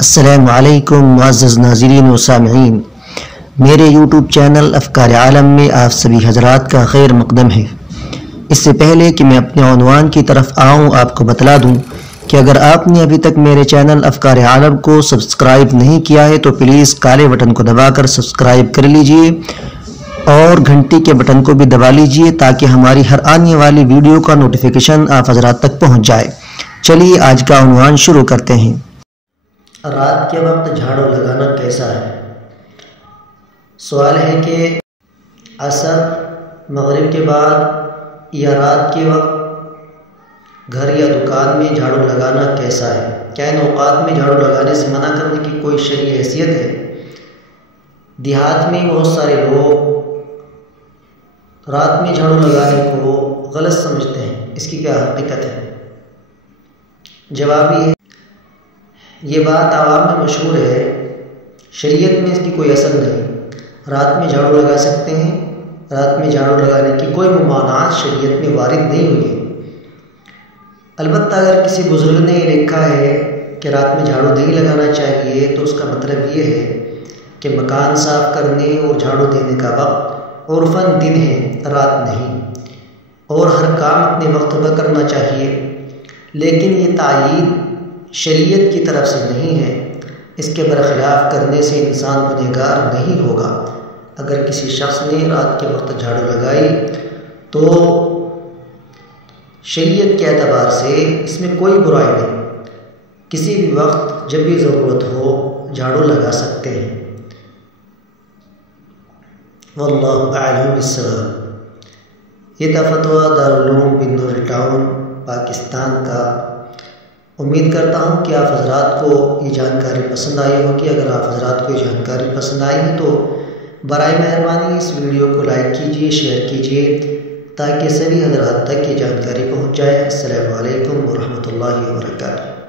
السلام علیکم معزز ناظرین و سامعین، میرے یوٹیوب چینل افکار عالم میں آپ سبھی حضرات کا خیر مقدم ہے۔ اس سے پہلے کہ میں اپنے عنوان کی طرف آؤں، آپ کو بتلا دوں کہ اگر آپ نے ابھی تک میرے چینل افکار عالم کو سبسکرائب نہیں کیا ہے تو پلیز کالے بٹن کو دبا کر سبسکرائب کر لیجئے اور گھنٹی کے بٹن کو بھی دبا لیجئے تاکہ ہماری ہر آنے والی ویڈیو کا نوٹیفیکیشن آپ حضرات تک پہنچ جائے۔ چلیے آج کا عنوان شروع کرتے ہیں۔ رات کے وقت جھاڑو لگانا کیسا ہے؟ سوال ہے کہ عصر، مغرب کے بعد یا رات کے وقت گھر یا دکان میں جھاڑو لگانا کیسا ہے؟ کیا ان اوقات میں جھاڑو لگانے سے منع کرنے کی کوئی شرعی حیثیت ہے؟ دیہات میں بہت سارے لوگ رات میں جھاڑو لگانے کو غلط سمجھتے ہیں، اس کی کیا حقیقت ہے؟ جواب یہ بات عوام میں مشہور ہے، شریعت میں اس کی کوئی اثر نہیں۔ رات میں جھاڑو لگا سکتے ہیں، رات میں جھاڑو لگانے کی کوئی ممانعت شریعت میں وارد نہیں ہوئی ہے۔ البتہ اگر کسی بزرگ نے یہ لکھا ہے کہ رات میں جھاڑو نہیں لگانا چاہیے تو اس کا مطلب یہ ہے کہ مکان صاف کرنے اور جھاڑو دینے کا وقت عرفاً دن ہے، رات نہیں، اور ہر کام اپنے وقت پر کرنا چاہیے، لیکن یہ تائید شریعت کی طرف سے نہیں ہے۔ اس کے برخلاف کرنے سے انسان گنہگار نہیں ہوگا۔ اگر کسی شخص نے رات کے وقت جھاڑو لگائی تو شریعت کے اعتبار سے اس میں کوئی برائی نہیں، کسی بھی وقت جب بھی ضرورت ہو جھاڑو لگا سکتے ہیں۔ واللہ اعلم بالصواب۔ یہ تھا فتویٰ دارالعلوم بنور ٹاؤن پاکستان کا۔ امید کرتا ہوں کہ آپ حضرات کو یہ جانکاری پسند آئی ہوگی۔ اگر آپ حضرات کو یہ جانکاری پسند آئی ہے تو برائے مہربانی اس ویڈیو کو لائک کیجیے، شیئر کیجیے تاکہ سبھی حضرات تک یہ جانکاری پہنچ جائے۔ السلام علیکم ورحمۃ اللہ وبرکاتہ۔